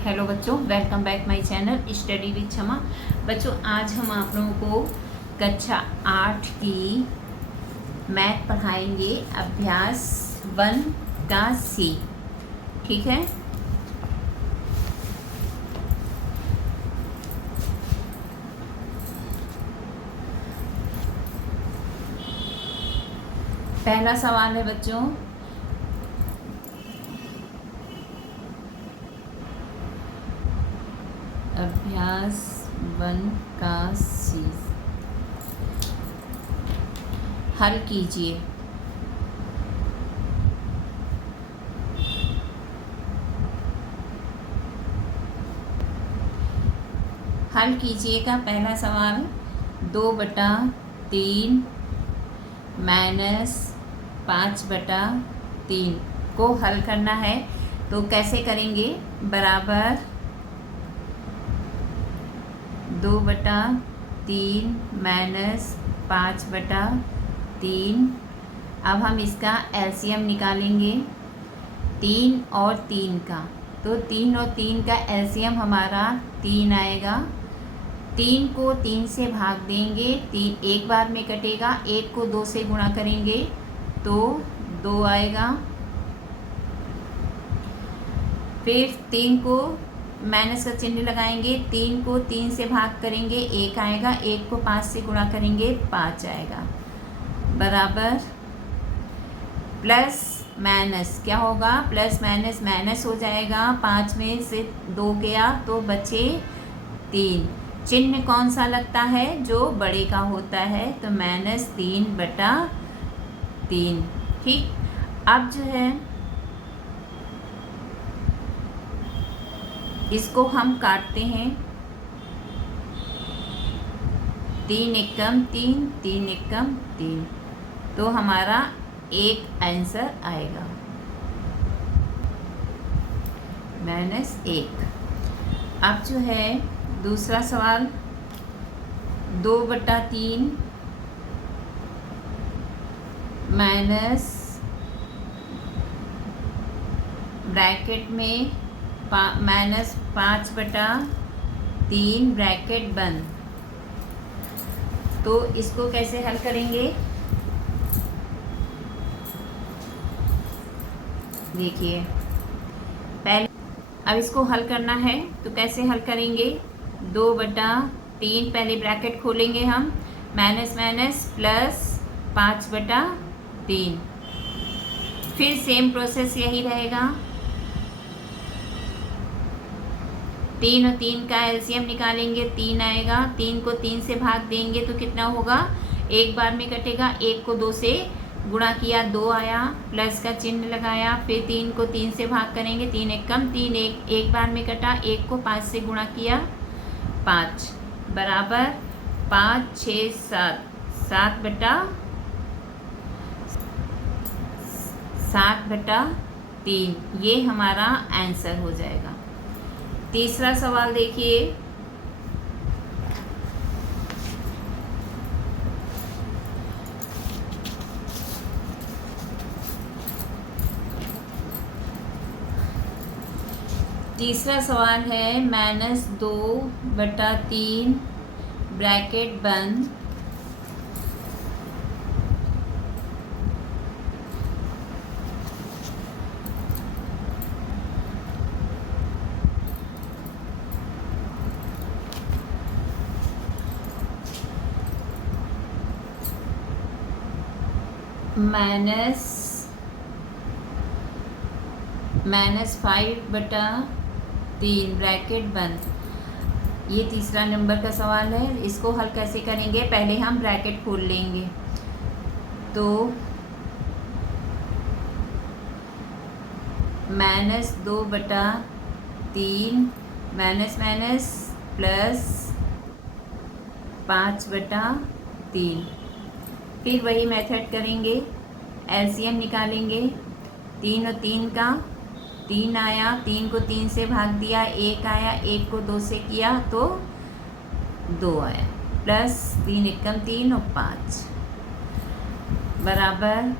Hello बच्चों, welcome back my channel study with क्षमा। बच्चों, आज हम आप लोगों को कक्षा 8 की मैथ पढ़ाएंगे, अभ्यास 1 का सी। ठीक है। पहला सवाल है बच्चों, अभ्यास 1 का सी। हल कीजिए। हल कीजिए का पहला सवाल 2/3 माइनस 5/3 को हल करना है। तो कैसे करेंगे? बराबर 2/3 माइनस 5/3। अब हम इसका एलसीएम निकालेंगे 3 और 3 का। तो 3 और 3 का एलसीएम हमारा 3 आएगा। 3 को 3 से भाग देंगे, 3 एक बार में कटेगा। 1 को 2 से गुणा करेंगे तो 2 आएगा। फिर 3 को माइनस का चिन्ह लगाएंगे, 3 को 3 से भाग करेंगे, 1 आएगा। 1 को 5 से गुणा करेंगे, 5 आएगा। बराबर प्लस माइनस क्या होगा? प्लस माइनस माइनस हो जाएगा। 5 में से 2 गया तो बचे 3। चिन्ह कौन सा लगता है? जो बड़े का होता है। तो -3/3। ठीक। अब जो है इसको हम काटते हैं। 3 एकम 3, 3 एकम 3। तो हमारा एक आंसर आएगा -1। अब जो है दूसरा सवाल 2/3 माइनस ब्रैकेट में -5/3 ब्रैकेट बंद। तो इसको कैसे हल करेंगे? देखिए, पहले अब इसको हल करना है तो कैसे हल करेंगे? 2/3 पहले ब्रैकेट खोलेंगे हम, माइनस माइनस प्लस 5/3। फिर सेम प्रोसेस यही रहेगा। 3 और 3 का एलसीएम निकालेंगे, 3 आएगा। 3 को 3 से भाग देंगे तो कितना होगा? एक बार में कटेगा। 1 को 2 से गुणा किया, 2 आया। प्लस का चिन्ह लगाया। फिर 3 को 3 से भाग करेंगे, 3 एकम 3, एक बार में कटा। 1 को 5 से गुणा किया, 5। बराबर 5, 6, 7, 7/3। ये हमारा आंसर हो जाएगा। तीसरा सवाल देखिए, तीसरा सवाल है -2/3 ब्रैकेट बंद -5/3 ब्रैकेट बंद। ये तीसरा नंबर का सवाल है। इसको हल कैसे करेंगे? पहले हम ब्रैकेट खोल लेंगे। तो -2/3 माइनस माइनस प्लस 5/3। फिर वही मेथड करेंगे, एलसीएम निकालेंगे। 3 और 3 का, 3 आया। 3 को 3 से भाग दिया, 1 आया। 1 को 2 से किया तो 2 आया। प्लस 3 एकम 3 और 5। बराबर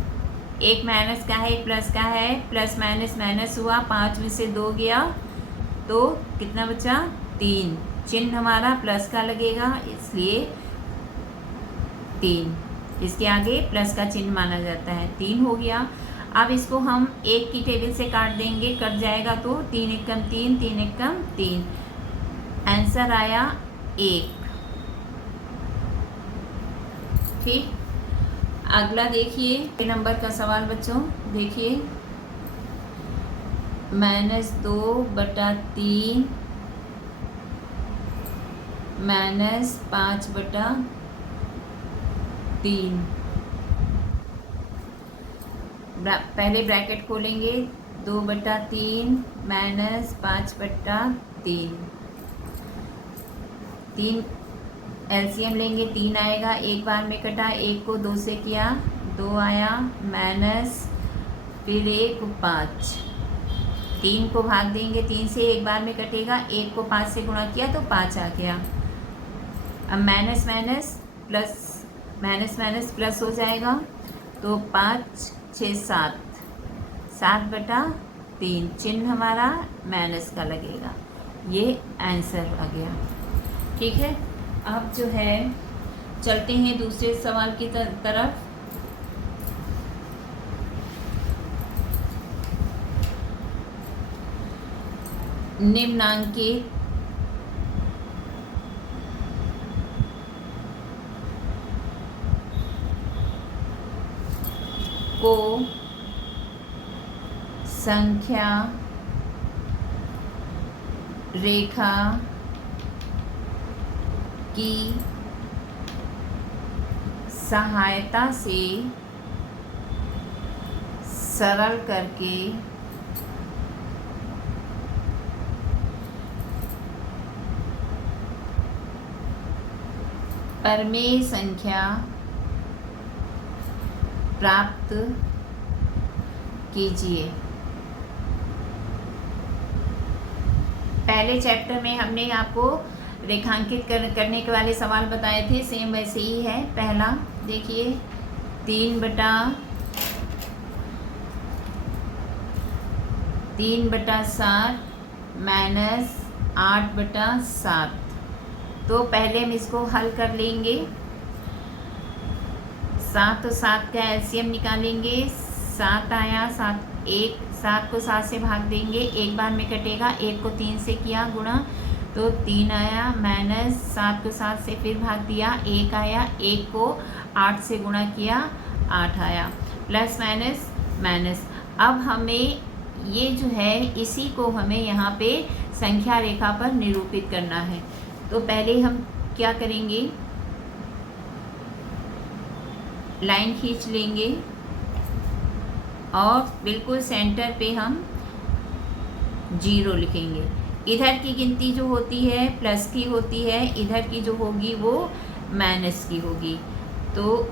एक माइनस का है, एक प्लस का है। प्लस माइनस माइनस हुआ, 5 में से 2 गया तो कितना बचा 3, चिन्ह हमारा प्लस का लगेगा इसलिए 3, इसके आगे प्लस का चिन्ह माना जाता है। 3 हो गया। अब इसको हम 1 की टेबल से काट देंगे, कट जाएगा तो 3 एकम 3, 3 एकम 3, आंसर आया 1। ठीक, अगला देखिए नंबर का सवाल बच्चों, देखिए -2/3 -5/3। पहले ब्रैकेट खोलेंगे, 2/3 -5/3, 3 एलसीएम लेंगे, 3 आएगा, एक बार में कटा, 1 को 2 से किया, 2 आया, माइनस फिर 1 5, 3 को भाग देंगे, 3 से एक बार में कटेगा, 1 को 5 से गुणा किया तो 5 आ गया। अब minus minus plus, minus minus plus हो जाएगा, तो 5 6 7, 7/3, चिन्ह हमारा माइनस का लगेगा, ये आंसर आ गया। ठीक है, अब जो है चलते हैं दूसरे सवाल की तरफ। निम्नांकित को संख्या रेखा की सहायता से सरल करके परिमेय संख्या प्राप्त कीजिए। पहले चैप्टर में हमने आपको रेखांकित करने के वाले सवाल बताए थे, सेम वैसे ही है। पहला देखिए 3/7 -8/7। तो पहले हम इसको हल कर लेंगे, 7 और 7 का एलसीएम निकालेंगे, 7 आया, 7 को 7 से भाग देंगे, एक बार में कटेगा, 1 को 3 से किया गुणा तो 3 आया, माइनस 7 को 7 से फिर भाग दिया, 1 आया, 1 को 8 से गुणा किया, 8 आया, प्लस माइनस माइनस। अब हमें ये जो है इसी को हमें यहाँ पे संख्या रेखा पर निरूपित करना है। तो पहले हम क्या करेंगे, लाइन खींच लेंगे और बिल्कुल सेंटर पे हम 0 लिखेंगे। इधर की गिनती जो होती है प्लस की होती है, इधर की जो होगी वो माइनस की होगी। तो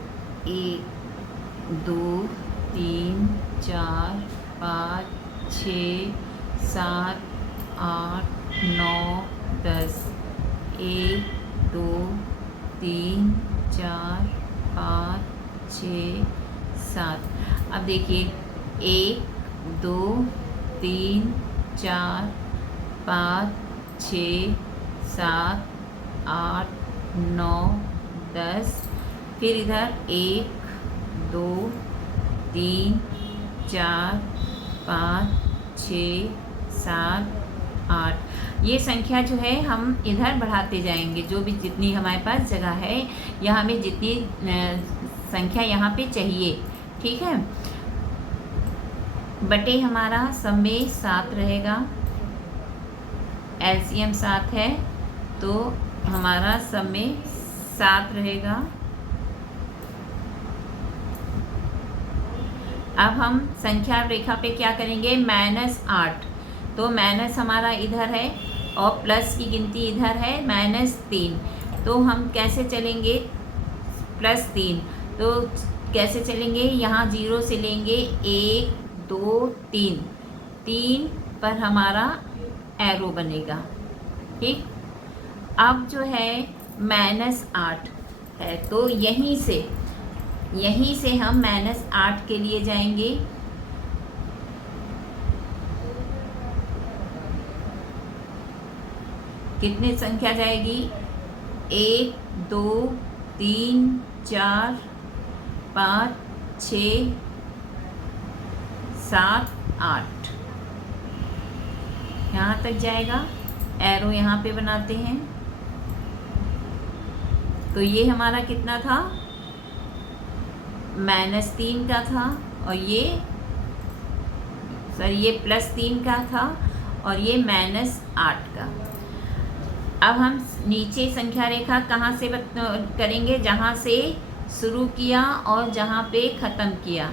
1 2 3 4 5 6 7 8 9 10, 1 2 3 4 5 6 7। अब देखिए 1 2 3 4 5 6 7 8 9 10, फिर इधर 1 2 3 4 5 6 7 8। ये संख्या जो है हम इधर बढ़ाते जाएंगे, जो भी जितनी हमारे पास जगह है, यहाँ हमें जितनी संख्या यहाँ पे चाहिए, ठीक है। बटे हमारा सब में 7 रहेगा, एलसीएम 7 है तो हमारा सब में 7 रहेगा। अब हम संख्या रेखा पे क्या करेंगे, -8, तो माइनस हमारा इधर है और प्लस की गिनती इधर है -3। तो हम कैसे चलेंगे, +3, तो कैसे चलेंगे, यहाँ 0 से लेंगे, 1 2 3, 3 पर हमारा एरो बनेगा, ठीक। अब जो है -8 है तो यहीं से हम -8 के लिए जाएंगे। कितनी संख्या जाएगी? 1 2 3 4 5 6 7 8, यहाँ तक जाएगा। एरो यहाँ पे बनाते हैं। तो ये हमारा कितना था? -3 का था, और ये +3 का था, और ये -8 का। अब हम नीचे संख्या रेखा कहाँ से करेंगे? जहाँ से शुरू किया और जहाँ पे ख़त्म किया,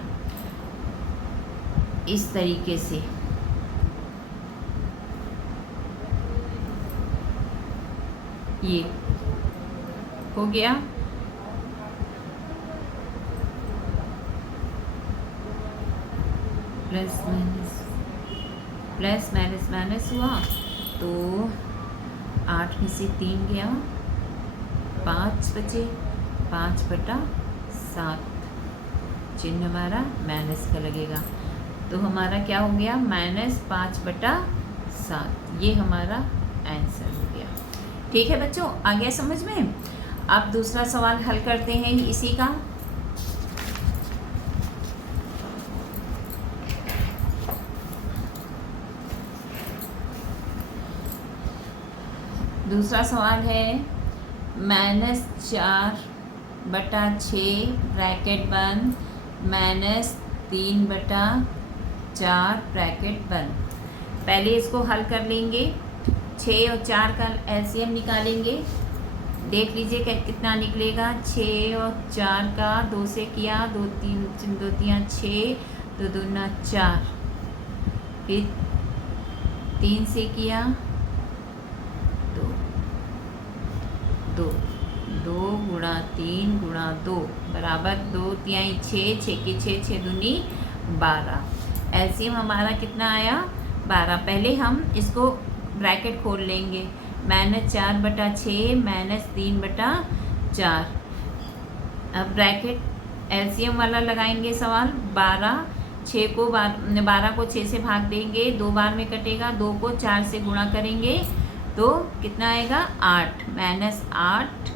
इस तरीके से। ये हो गया। प्लस माइनस हुआ, तो 8 में से 3 गया, 5 बचे, 5/7, चिन्ह हमारा माइनस का लगेगा। तो हमारा क्या हो गया? -5/7। ये हमारा आंसर हो गया। ठीक है बच्चों, आ गया समझ में? अब दूसरा सवाल हल करते हैं इसी का। दूसरा सवाल है -4/6 ब्रैकेट बंद -3/4 ब्रैकेट बंद। पहले इसको हल कर लेंगे। 6 और 4 का एलसीएम निकालेंगे। देख लीजिए कितना निकलेगा। 6 और 4 का 2 से किया, 2 3 6, 2 दूना 4, फिर 3 से किया, 2 गुणा 3 गुणा 2 बराबर 2 तिहाई 6, 6 की 6, 6 दूनी 12। एलसीएम हमारा कितना आया? 12। पहले हम इसको ब्रैकेट खोल लेंगे। -4/6 -3/4। अब ब्रैकेट एलसीएम वाला लगाएंगे सवाल। 12 को 6 से भाग देंगे, 2 बार में कटेगा। 2 को 4 से गुणा करेंगे तो कितना आएगा? 8 -8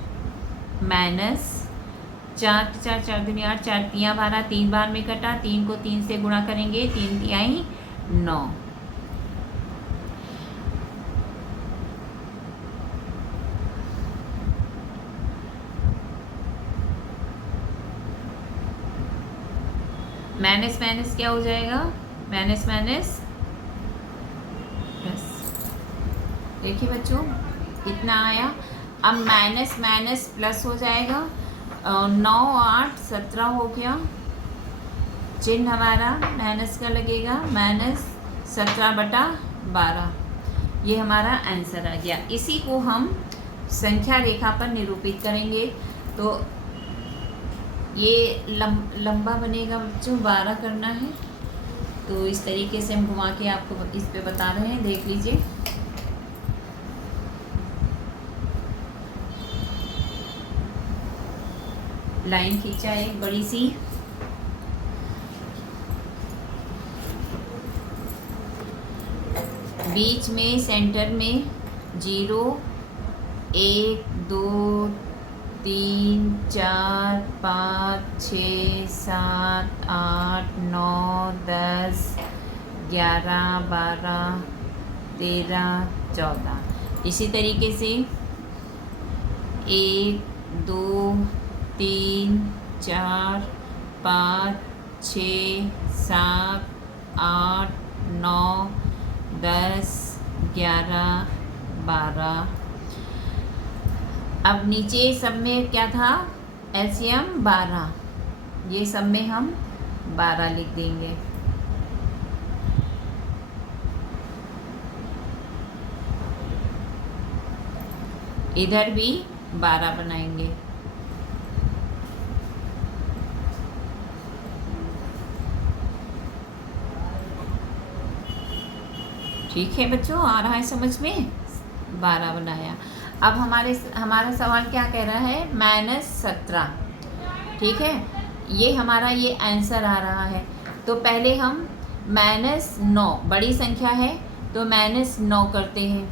-4 4 दूनी 8, 4 तिया 12, 3 बार में कटा। 3 को 3 से गुणा करेंगे, 3 तिहाई 9। माइनस क्या हो जाएगा? Minus plus. देखिए बच्चों कितना आया। अब माइनस प्लस हो जाएगा। 9 8 17 हो गया। चिन्ह हमारा माइनस का लगेगा, -17/12। ये हमारा आंसर आ गया। इसी को हम संख्या रेखा पर निरूपित करेंगे। तो ये लंबा बनेगा बच्चों, 12 करना है। तो इस तरीके से हम घुमा के आपको इस पे बता रहे हैं। देख लीजिए। लाइन खींचा एक बड़ी सी। बीच में सेंटर में 0 1 2 3 4 5 6 7 8 9 10 11 12 13 14। इसी तरीके से 1 2 3 4 5 6 7 8 9 10 11 12। अब नीचे सब में क्या था? एलसीएम 12। ये सब में हम 12 लिख देंगे। इधर भी 12 बनाएंगे। ठीक है बच्चों, आ रहा है समझ में? 12 बनाया। अब हमारा सवाल क्या कह रहा है? -17। ठीक है, ये हमारा ये आंसर आ रहा है। तो पहले हम -9, बड़ी संख्या है तो -9 करते हैं।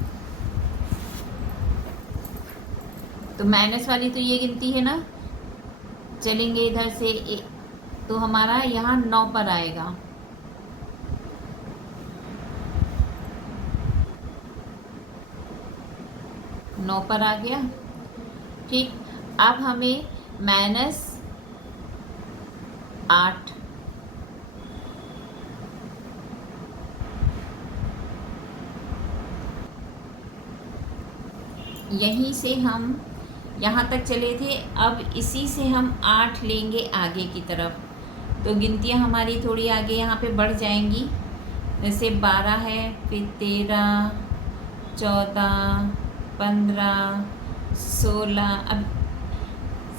तो माइनस वाली तो ये गिनती है ना, चलेंगे इधर से तो हमारा यहाँ 9 पर आएगा। नौ पर आ गया। ठीक, अब हमें -8 यहीं से हम यहाँ तक चले थे, अब इसी से हम 8 लेंगे आगे की तरफ, तो गिनतियाँ हमारी थोड़ी आगे यहाँ पे बढ़ जाएंगी। जैसे 12 है, फिर 13, 14, 15, 16, अब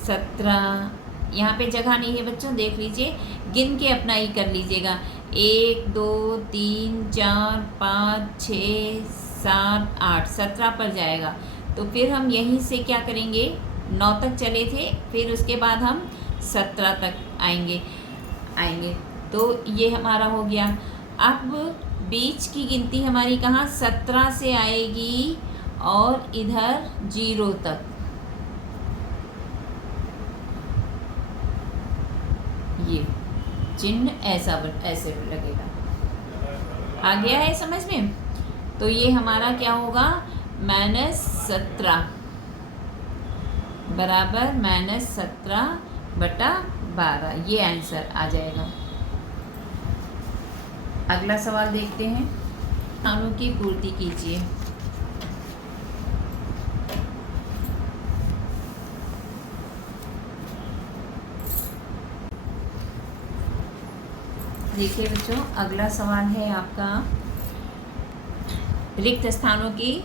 17। यहाँ पे जगह नहीं है बच्चों, देख लीजिए, गिन के अपना ही कर लीजिएगा। 1 2 3 4 5 6 7 8 17 पर जाएगा। तो फिर हम यहीं से क्या करेंगे, 9 तक चले थे, फिर उसके बाद हम 17 तक आएंगे। तो ये हमारा हो गया। अब बीच की गिनती हमारी कहाँ, 17 से आएगी और इधर 0 तक। ये चिन्ह ऐसे लगेगा। आ गया है समझ में? तो ये हमारा क्या होगा, -17 बराबर -17/12, ये आंसर आ जाएगा। अगला सवाल देखते हैं। स्थानों की पूर्ति कीजिए। देखिए बच्चों, अगला सवाल है आपका, रिक्त स्थानों की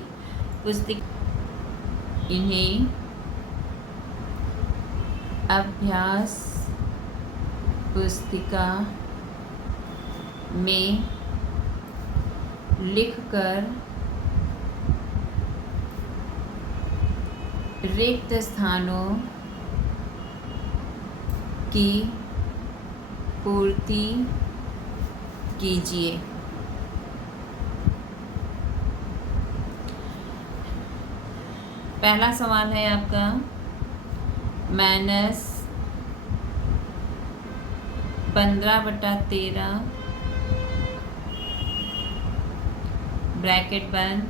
पुस्तिका, इन्हें अभ्यास पुस्तिका में लिखकर रिक्त स्थानों की पूर्ति कीजिए। पहला सवाल है आपका, -15/13 ब्रैकेट बंद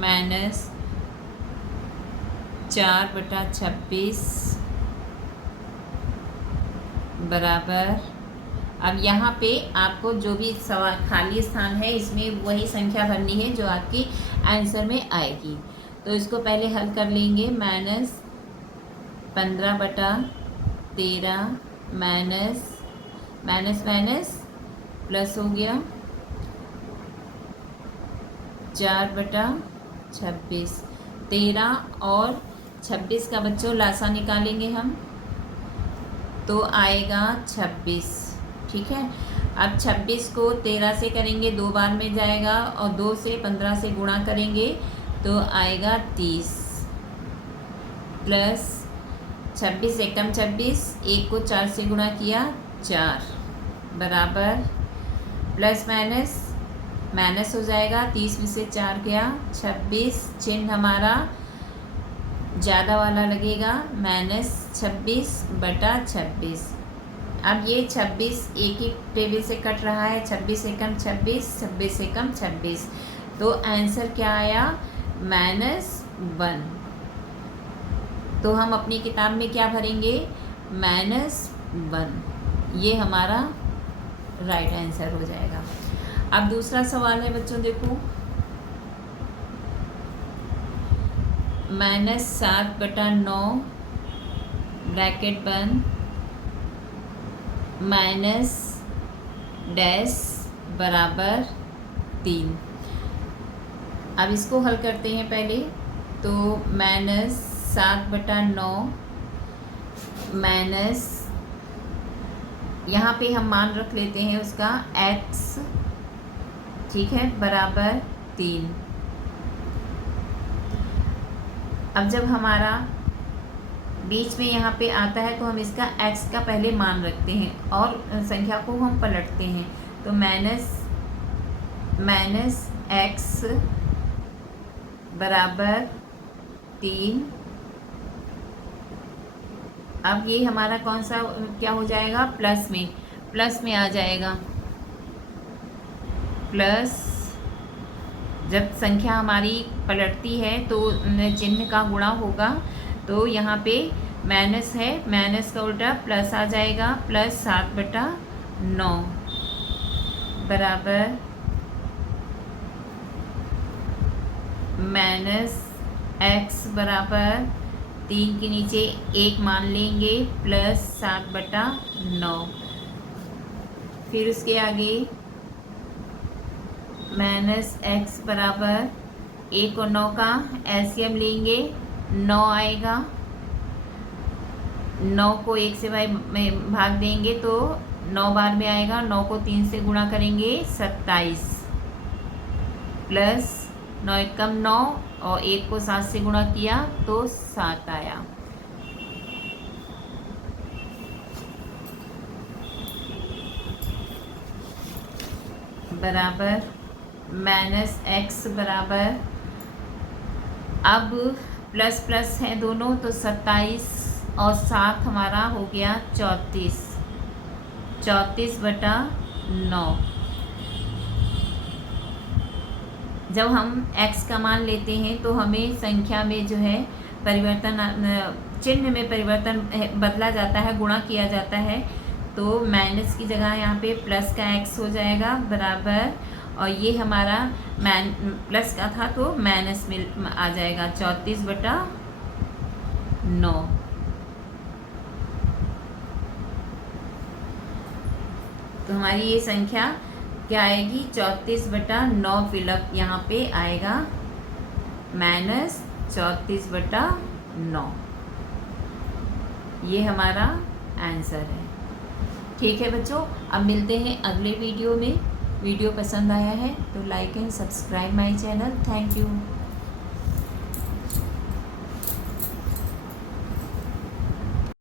-4/26 बराबर। अब यहाँ पे आपको जो भी सवाल खाली स्थान है इसमें वही संख्या भरनी है जो आपकी आंसर में आएगी। तो इसको पहले हल कर लेंगे। -15/13 माइनस प्लस हो गया 4/26। 13 और 26 का बच्चों लासा निकालेंगे हम तो आएगा 26। ठीक है, अब 26 को 13 से करेंगे, 2 बार में जाएगा, और 2 से 15 से गुणा करेंगे तो आएगा 30 प्लस 26 एकम 26, 1 को 4 से गुणा किया 4 बराबर प्लस माइनस हो जाएगा, 30 में से 4 गया 26, चिन्ह हमारा ज़्यादा वाला लगेगा -26/26। अब ये 26 एक ही टेबल से कट रहा है, 26 एकम 26, 26 एकम 26, तो आंसर क्या आया -1। तो हम अपनी किताब में क्या भरेंगे, -1, ये हमारा राइट आंसर हो जाएगा। अब दूसरा सवाल है बच्चों, देखो, -7/9 ब्रैकेट बंद -डैश बराबर 3। अब इसको हल करते हैं पहले। तो -7/9 माइनस, यहाँ पे हम मान रख लेते हैं उसका x, ठीक है, बराबर 3। अब जब हमारा बीच में यहाँ पे आता है तो हम इसका x का पहले मान रखते हैं और संख्या को हम पलटते हैं। तो माइनस x बराबर 3 अब ये हमारा कौन सा क्या हो जाएगा, प्लस में आ जाएगा। प्लस जब संख्या हमारी पलटती है तो चिन्ह का गुणा होगा, तो यहाँ पे माइनस है, माइनस का उल्टा प्लस आ जाएगा, प्लस 7/9 बराबर माइनस x बराबर 3 के नीचे 1 मान लेंगे, प्लस 7/9। फिर उसके आगे माइनस x बराबर 1 और 9 का एलसीएम लेंगे, 9 आएगा। 9 को 1 से भाग देंगे तो 9 बार में आएगा, 9 को 3 से गुणा करेंगे 27, प्लस 9 एकम 9 और 1 को 7 से गुणा किया तो 7 आया। बराबर माइनस x बराबर, अब प्लस प्लस है दोनों तो 27 और 7 हमारा हो गया 34, 34/9। जब हम x का मान लेते हैं तो हमें संख्या में जो है परिवर्तन, चिन्ह में परिवर्तन बदला जाता है, गुणा किया जाता है। तो माइनस की जगह यहाँ पे प्लस का x हो जाएगा बराबर, और ये हमारा प्लस का था तो माइनस में आ जाएगा 34/9। तो हमारी ये संख्या क्या आएगी, 34/9 फिलअप यहाँ पे आएगा, माइनस 34/9। ये हमारा आंसर है। ठीक है बच्चों, अब मिलते हैं अगले वीडियो में। वीडियो पसंद आया है तो like and subscribe my channel. Thank you.